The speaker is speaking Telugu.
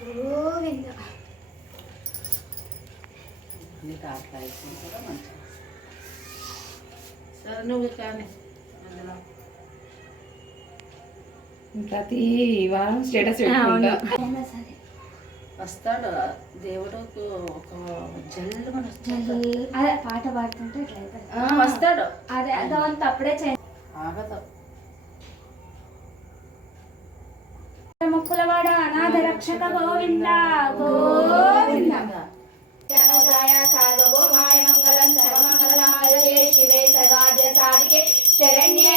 గోవింద. నీకు అట్లా అయిపోతుందా మంచిగా. సరే నువ్వు కానీ ప్రతి వారం స్టేటస్ పెట్టుకుంటా. సరే వస్తాడు దేవుడుకు ఒక జల్లు మన అదే పాట పాడుతుంటే ఇట్లా అవుతుంది. వస్తాడు. అదే అదంతా అప్పుడే ఆగదు. ముక్కులవాడ అనాథ రక్షక గోవింద గోవింద. జనజాయ సార్వభౌమాయ మంగళం సర్వమంగళమాంగళ్యే శివే సర్వాద్య సాధికే శరణ్య